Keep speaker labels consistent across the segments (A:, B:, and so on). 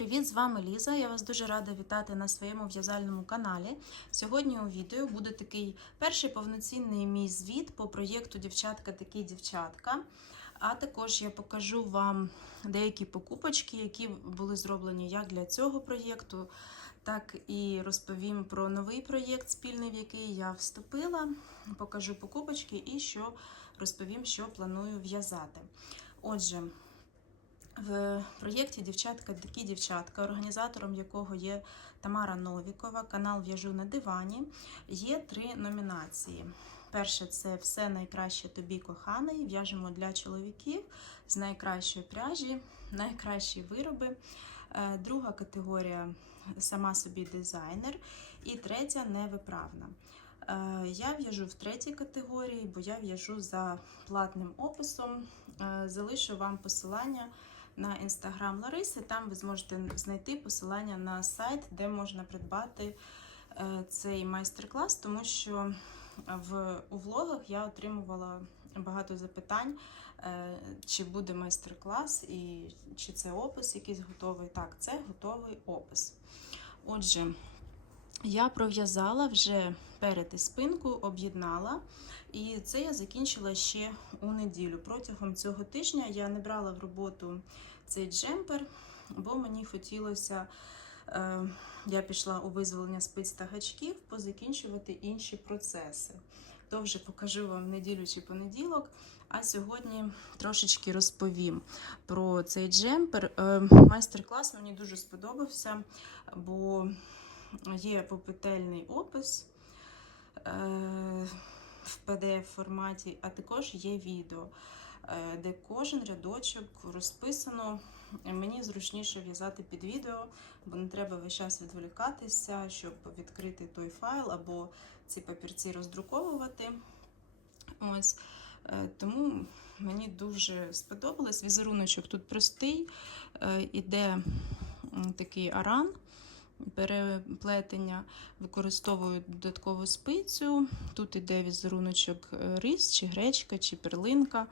A: привіт! З вами Ліза. Я вас дуже рада вітати на своєму в'язальному каналі. Сьогодні у відео буде такий перший повноцінний мій звіт по проєкту Дівчатка такі дівчатка. А також я покажу вам деякі покупочки, які були зроблені як для цього проєкту, так і розповім про новий проєкт спільний, в який я вступила. Покажу покупочки і що розповім, що планую в'язати. Отже, в проєкті Дівчатка такі дівчатка, організатором якого є Тамара Новікова, канал В'яжу на дивані. Є три номінації. Перше це все найкраще тобі коханий. В'яжемо для чоловіків з найкращої пряжі, найкращі вироби. Е, Друга категорія сама собі дизайнер. І третя невиправна. Е, Я в'яжу в третій категорії, бо я в'яжу за платним описом. Е, Залишу вам посилання на інстаграм Лариси. Там ви зможете знайти посилання на сайт, де можна придбати е, цей майстер-клас, тому що в у влогах я отримувала багато запитань, е, чи буде майстер-клас і чи це опис якийсь готовий. Так, це готовий опис. Отже, я пров'язала вже перед спинку, об'єднала. І це я закінчила ще у неділю. Протягом цього тижня я не брала в роботу цей джемпер, бо мені хотілося, е, я пішла у визволення спиць та гачків, позакінчувати інші процеси. То вже покажу вам в неділю чи понеділок. А сьогодні трошечки розповім про цей джемпер. Е, майстер-клас мені дуже сподобався, бо є попетельний опис е, в PDF форматі, а також є відео, е, де кожен рядочок розписано. Мені зручніше в'язати під відео, бо не треба весь час відволікатися, щоб відкрити той файл або ці папірці роздруковувати. Ось. Е, Тому мені дуже сподобалось. Візеруночок тут простий, іде такий аран переплетення, використовую додаткову спицю. Тут іде візеруночок е, рис, чи гречка, чи перлинка.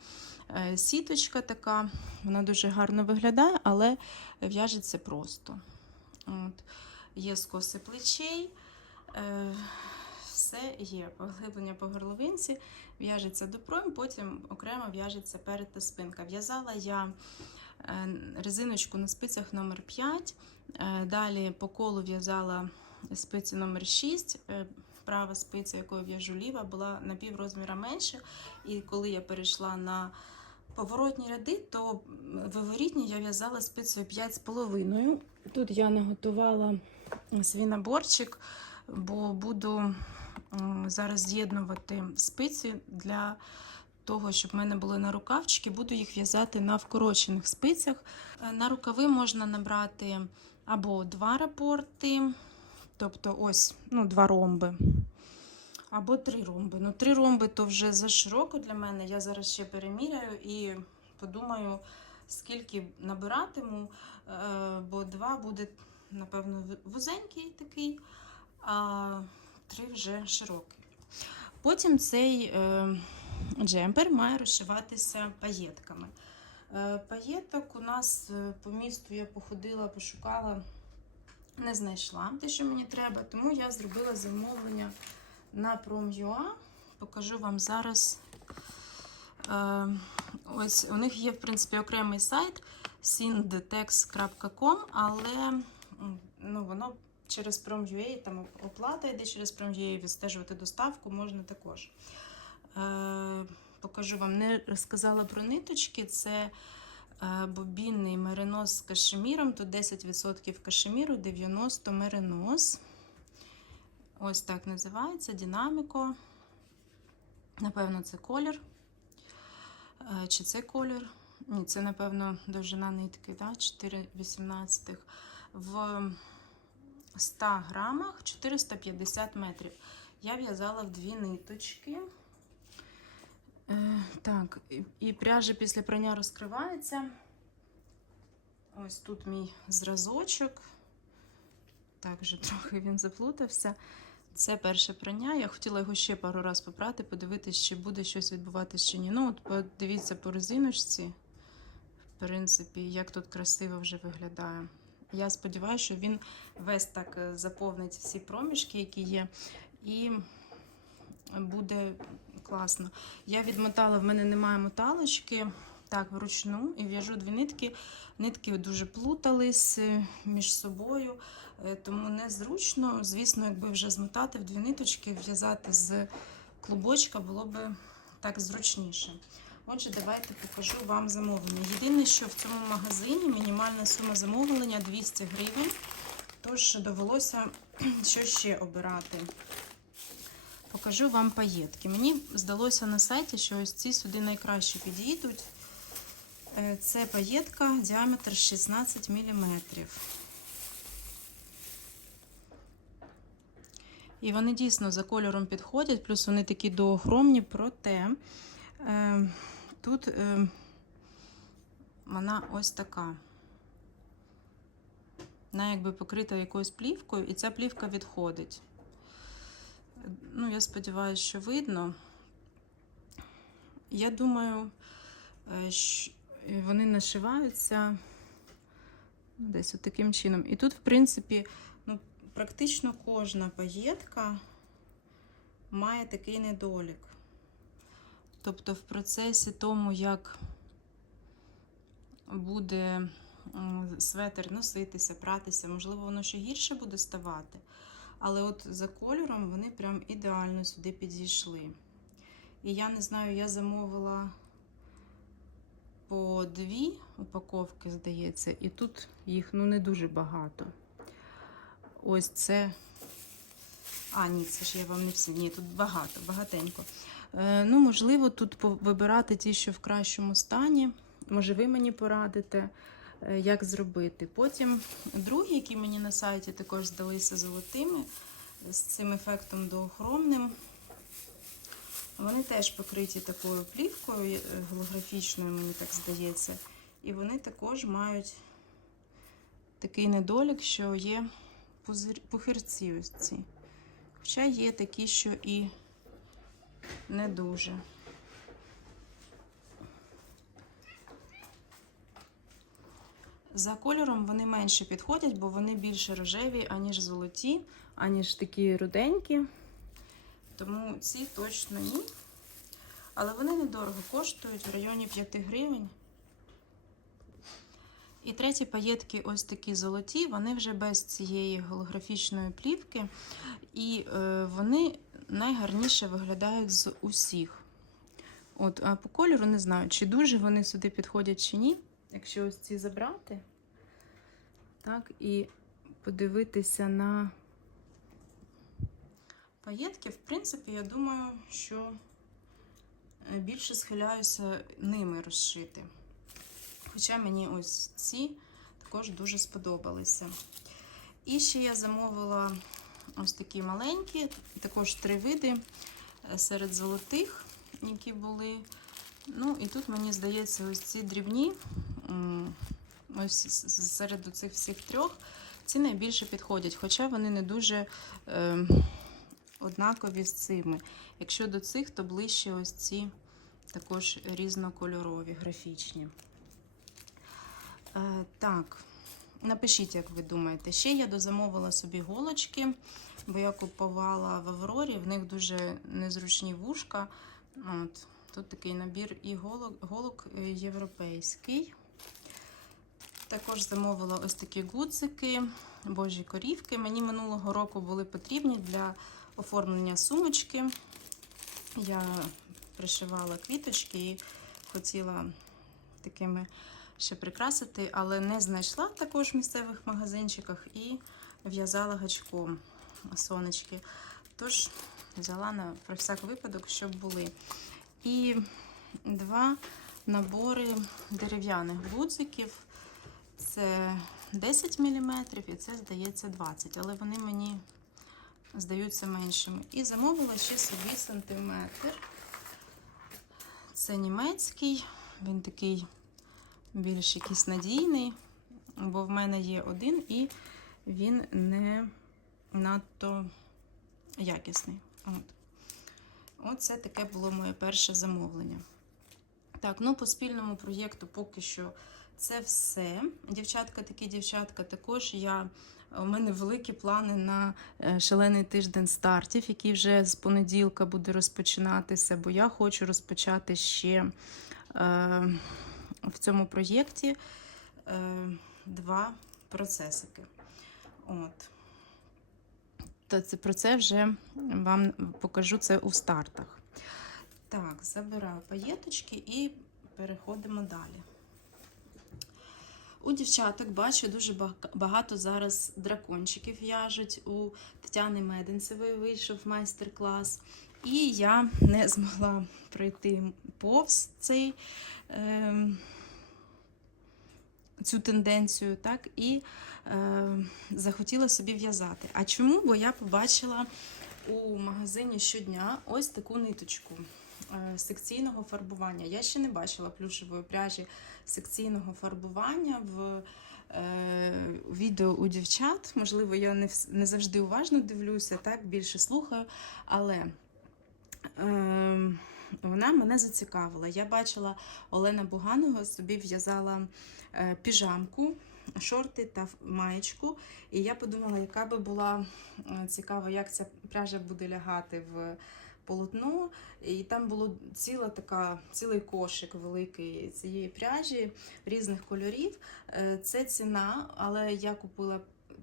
A: Е, Сіточка така, вона дуже гарно виглядає, але в'яжеться просто. От. Є скоси плечей. Е, Все є поглиблення по горловинці, в'яжеться до пройм, потім окремо в'яжеться перед та спинка. В'язала я резиночку на спицях номер 5 Е, Далі по колу в'язала спиці номер 6 Е, Права спиця, якою в'яжу ліва, була на пів розміра менше. І коли я перейшла на поворотні ряди, то виворітні я в'язала спицею 5,5. Тут я наготувала свій наборчик, бо буду зараз з'єднувати спиці для того, щоб в мене були на рукавчики, буду їх в'язати на вкорочених спицях. Е, На рукави можна набрати або два рапорти, тобто ось ну, два ромби, або три ромби. Ну, три ромби то вже за широко для мене. Я зараз ще переміряю і подумаю, скільки набиратиму, е, бо два буде, напевно, вузенький такий, а три вже широкий. Потім цей е, джемпер має розшиватися паєтками. Е, Паєток у нас е, по місту я походила, пошукала, не знайшла те, що мені треба, тому я зробила замовлення на Prom.ua. Покажу вам зараз. Е, Ось у них є, в принципі, окремий сайт sindtex.com, але ну, воно через Prom.ua, там оплата йде через Prom.ua, відстежувати доставку можна також. Покажу вам, не розказала про ниточки. Це е, бобінний меринос з кашеміром. Тут 10% кашеміру, 90 меринос. Ось так називається Динаміко. Напевно, це колір. Е, Чи це колір? Ні, це, напевно, довжина нитки, да? 4,18. В 100 грамах 450 метрів. Я в'язала в дві ниточки. Е, так, і- пряжа після прання розкривається. Ось тут мій зразочок. Так, вже трохи він заплутався. Це перше прання. Я хотіла його ще пару разів попрати, подивитися, чи буде щось відбуватися чи ні. Ну, от подивіться по резиночці, в принципі, як тут красиво вже виглядає. Я сподіваюся, що він весь так е, заповнить всі проміжки, які є, і буде класно. Я відмотала, в мене немає моталочки, так, вручну, і в'яжу дві нитки. Нитки дуже плутались е, між собою, е, тому незручно. Звісно, якби вже змотати в дві ниточки, в'язати з клубочка було би так зручніше. Отже, давайте покажу вам замовлення. Єдине, що в цьому магазині мінімальна сума замовлення 200 гривень, тож довелося що ще обирати. Покажу вам паєтки. Мені здалося на сайті, що ось ці сюди найкраще підійдуть. Е, Це паєтка діаметр 16 мм. І вони дійсно за кольором підходять, плюс вони такі доохромні, проте е, тут е, вона ось така. Вона якби покрита якоюсь плівкою, і ця плівка відходить. Ну, я сподіваюся, що видно. Я думаю, е, що вони нашиваються десь от таким чином. І тут, в принципі, ну, практично кожна паєтка має такий недолік. Тобто, в процесі тому, як буде светр носитися, пратися, можливо, воно ще гірше буде ставати. Але от за кольором вони прям ідеально сюди підійшли. І я не знаю, я замовила по дві упаковки, здається, і тут їх ну не дуже багато. Ось це. А, ні, це ж я вам не всі. Ні, тут багато, багатенько. Е, ну, можливо, тут вибирати ті, що в кращому стані. Може, ви мені порадите, як зробити. Потім другі, які мені на сайті також здалися золотими, з цим ефектом доохромним. Вони теж покриті такою плівкою е, голографічною, мені так здається. І вони також мають такий недолік, що є пухирці ось ці. Хоча є такі, що і не дуже. За кольором вони менше підходять, бо вони більше рожеві, аніж золоті, аніж такі руденькі. Тому ці точно ні. Але вони недорого коштують в районі 5 гривень. І треті паєтки ось такі золоті, вони вже без цієї голографічної плівки. І е, вони найгарніше виглядають з усіх. От, а по кольору не знаю, чи дуже вони сюди підходять, чи ні. Якщо ось ці забрати, так, і подивитися на паєтки, в принципі, я думаю, що е, більше схиляюся ними розшити. Хоча мені ось ці також дуже сподобалися. І ще я замовила ось такі маленькі, також три види е, серед золотих, які були. Ну, і тут, мені здається, ось ці дрібні, ось серед цих всіх трьох, ці найбільше підходять, хоча вони не дуже е, однакові з цими. Якщо до цих, то ближче ось ці також різнокольорові, графічні. Е, так, напишіть, як ви думаєте. Ще я дозамовила собі голочки, бо я купувала в Аврорі, в них дуже незручні вушка. От, тут такий набір і голок, голок е, європейський. Також замовила ось такі гудзики, божі корівки. Мені минулого року були потрібні для оформлення сумочки. Я пришивала квіточки і хотіла такими ще прикрасити, але не знайшла також в місцевих магазинчиках і в'язала гачком сонечки. Тож взяла на про всяк випадок, щоб були. І два набори дерев'яних гудзиків. Це 10 мм і це, здається, 20 але вони мені здаються меншими. І замовила ще собі сантиметр. Це німецький, він такий більш якийсь надійний, бо в мене є один і він не надто якісний. От. Оце таке було моє перше замовлення. Так, ну по спільному проєкту поки що це все. Дівчатка, такі дівчатка. Також я. У мене великі плани на е, шалений тиждень стартів, який вже з понеділка буде розпочинатися, бо я хочу розпочати ще е, в цьому проєкті е, два процесики. От. То це про це вже вам покажу це у стартах. Так, забираю паєточки і переходимо далі. У дівчаток бачу дуже бага- багато зараз дракончиків в'яжуть. У Тетяни Меденцевої вийшов майстер-клас. І я не змогла пройти повз цей, е, цю тенденцію, так, і е, захотіла собі в'язати. А чому? Бо я побачила у магазині щодня ось таку ниточку секційного фарбування. Я ще не бачила плюшевої пряжі секційного фарбування в е, відео у дівчат. Можливо, я не, завжди уважно дивлюся, так більше слухаю, але е, вона мене зацікавила. Я бачила Олена Буганова собі в'язала е, піжамку. Шорти та маєчку, і я подумала, яка би була е, цікава, як ця пряжа буде лягати в полотно. І там було ціла така, цілий кошик великий цієї пряжі різних кольорів. Е, Це ціна, але я купила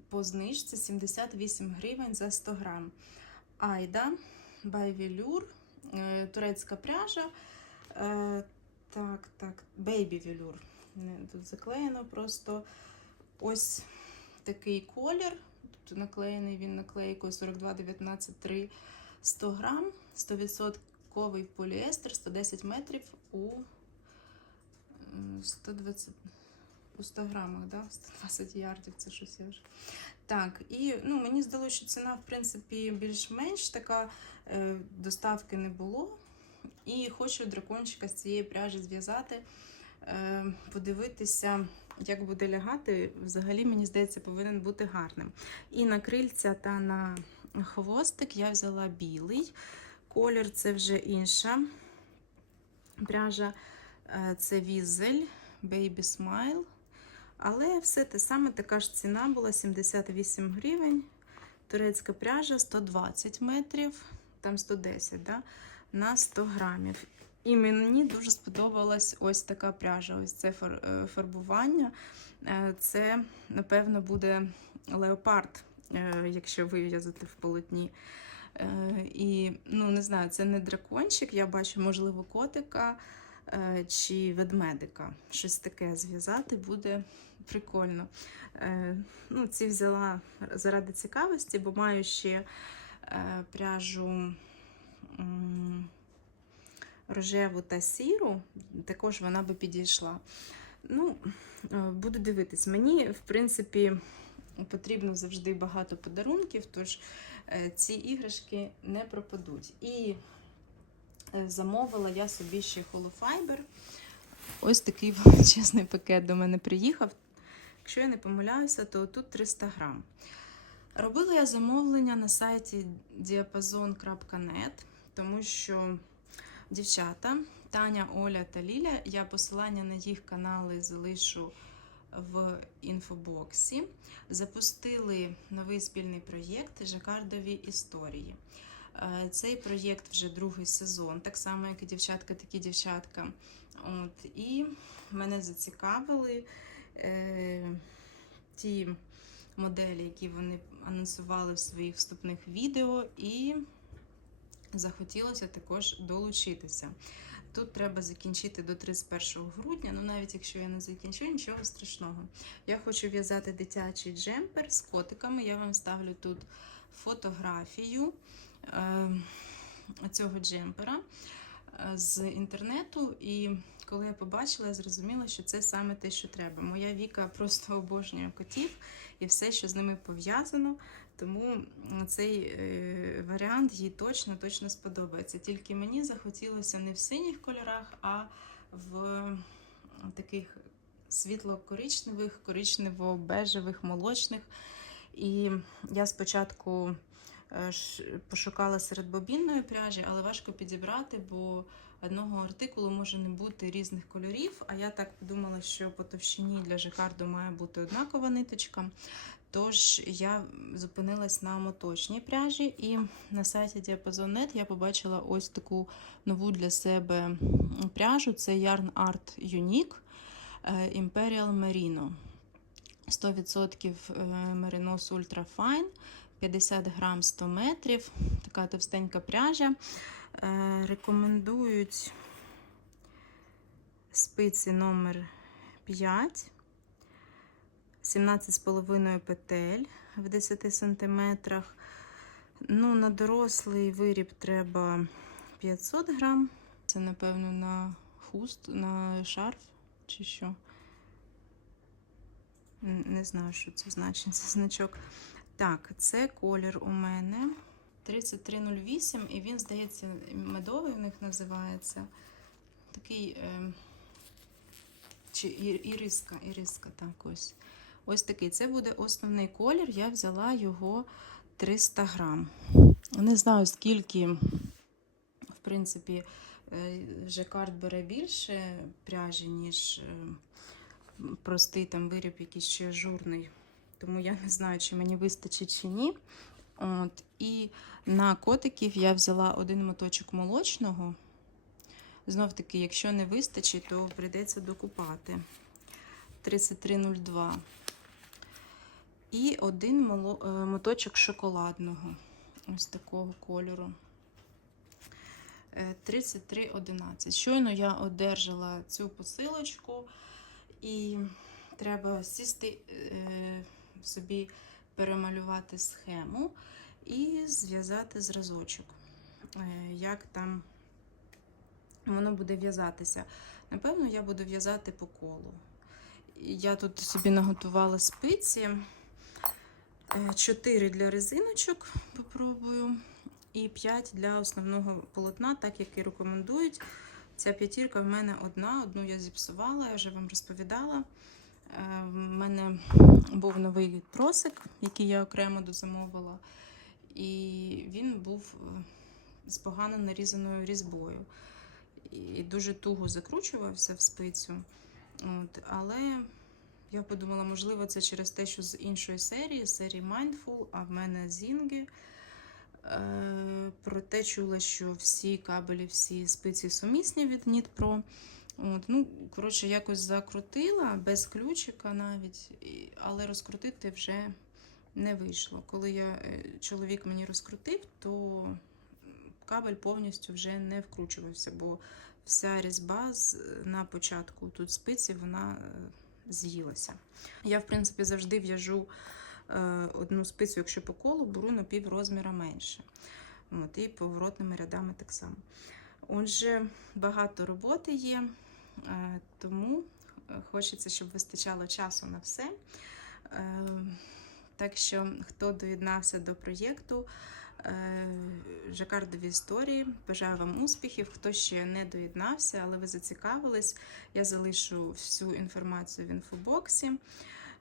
A: по знижці 78 гривень за 100 грам. Айда, Байвелюр, е, турецька пряжа. Е, Так, так, Velour. Не, Тут заклеєно просто ось такий колір. Тут наклеєний він наклейкою 42,19,3 100 грам, 100% поліестер, 110 метрів у 120 у 100 грамах, да? 120 ярдів, це щось я вже. Так, і ну, мені здалося, що ціна, в принципі, більш-менш така, е, доставки не було. І хочу дракончика з цієї пряжі зв'язати, е, подивитися, як буде лягати. Взагалі, мені здається, повинен бути гарним. І на крильця та на хвостик я взяла білий. Колір це вже інша пряжа. Е, Це візель Baby Smile. Але все те саме, така ж ціна була 78 гривень. Турецька пряжа 120 метрів, там 110 да, на 100 грамів. І мені дуже сподобалась ось така пряжа. Ось це е, фарбування. Е, Це, напевно, буде леопард, якщо вив'язати в полотні. Е, І ну не знаю, це не дракончик. Я бачу, можливо, котика е, чи ведмедика. Щось таке зв'язати буде прикольно. Е, Ну, ці взяла заради цікавості, бо маю ще е, пряжу рожеву та сіру. Також вона би підійшла. Ну, е, буду дивитись. Мені, в принципі, потрібно завжди багато подарунків, тож е, ці іграшки не пропадуть. І е, замовила я собі ще холофайбер. Ось такий величезний пакет до мене приїхав. Якщо я не помиляюся, то тут 300 грам. Робила я замовлення на сайті diapason.net, тому що дівчата Таня, Оля та Ліля, я посилання на їх канали залишу в інфобоксі. Запустили новий спільний проєкт Жакардові історії. Е, Цей проєкт вже другий сезон, так само, як і дівчатка, такі дівчатка. От, і мене зацікавили е, ті моделі, які вони анонсували в своїх вступних відео, і захотілося також долучитися. Тут треба закінчити до 31 грудня, ну навіть якщо я не закінчу, нічого страшного. Я хочу в'язати дитячий джемпер з котиками. Я вам ставлю тут фотографію е, цього джемпера е, з інтернету. І коли я побачила, я зрозуміла, що це саме те, що треба. Моя Віка просто обожнює котів і все, що з ними пов'язано. Тому цей е, варіант їй точно точно сподобається. Тільки мені захотілося не в синіх кольорах, а в таких світло-коричневих, коричнево-бежевих, молочних. І я спочатку е, пошукала серед бобінної пряжі, але важко підібрати, бо одного артикулу може не бути різних кольорів. А я так подумала, що по товщині для жакарду має бути однакова ниточка. Тож я зупинилась на моточній пряжі, і на сайті Diapason.net я побачила ось таку нову для себе пряжу. Це Yarn Art Unique е, Imperial Merino. 100% е, Merinos Ultra Fine, 50 грам 100 метрів. Така товстенька пряжа. Е, Рекомендують спиці номер 5. 17,5 петель в 10 сантиметрах. Ну, на дорослий виріб треба 500 грам. Це, напевно, на хуст, на шарф чи що. Не знаю, що це значить, це значок. Так, це колір у мене 3308, і він, здається, медовий у них називається. Такий. Е, чи іриска, іриска, так ось. Ось такий. Це буде основний колір. Я взяла його 300 грам. Не знаю, скільки, в принципі, е, жакард бере більше пряжі, ніж е, простий там виріб, якийсь ще ажурний. Тому я не знаю, чи мені вистачить чи ні. От. І на котиків я взяла один моточок молочного. Знов таки, якщо не вистачить, то прийдеться докупати. 33,02. І один е, моточок шоколадного. Ось такого кольору. Е, 33,11. Щойно я одержала цю посилочку, і треба сісти е, собі перемалювати схему і зв'язати зразочок. Е, Як там воно буде в'язатися. Напевно, я буду в'язати по колу. Я тут собі наготувала спиці. 4 для резиночок, попробую, і 5 для основного полотна, так як і рекомендують. Ця п'ятірка в мене одна, одну я зіпсувала, я вже вам розповідала. Е, В мене був новий просик, який я окремо дозамовила, і він був е, з погано нарізаною різьбою. І дуже туго закручувався в спицю. От, але я подумала, можливо, це через те, що з іншої серії, серії Mindful, а в мене Зінги. Е, проте чула, що всі кабелі, всі спиці сумісні від Pro. От, ну, коротше, якось закрутила без ключика навіть, але розкрутити вже не вийшло. Коли я, е, чоловік мені розкрутив, то кабель повністю вже не вкручувався, бо вся різьба на початку тут спиці вона е, з'їлася. Я, в принципі, завжди в'яжу е, одну спицю, якщо по колу, беру на пів розміра менше. От, і поворотними рядами так само. Отже, багато роботи є, е, тому хочеться, щоб вистачало часу на все. Е, Так що, хто доєднався до проєкту е, Жакардові історії, бажаю вам успіхів. Хто ще не доєднався, але ви зацікавились, я залишу всю інформацію в інфобоксі.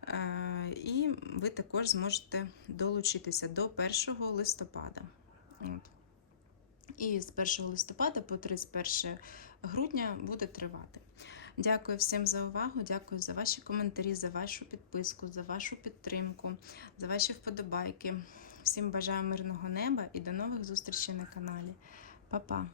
A: Е, І ви також зможете долучитися до 1 листопада. І з 1 листопада по 31 грудня буде тривати. Дякую всім за увагу, дякую за ваші коментарі, за вашу підписку, за вашу підтримку, за ваші вподобайки. Всім бажаю мирного неба і до нових зустрічей на каналі. Па-па!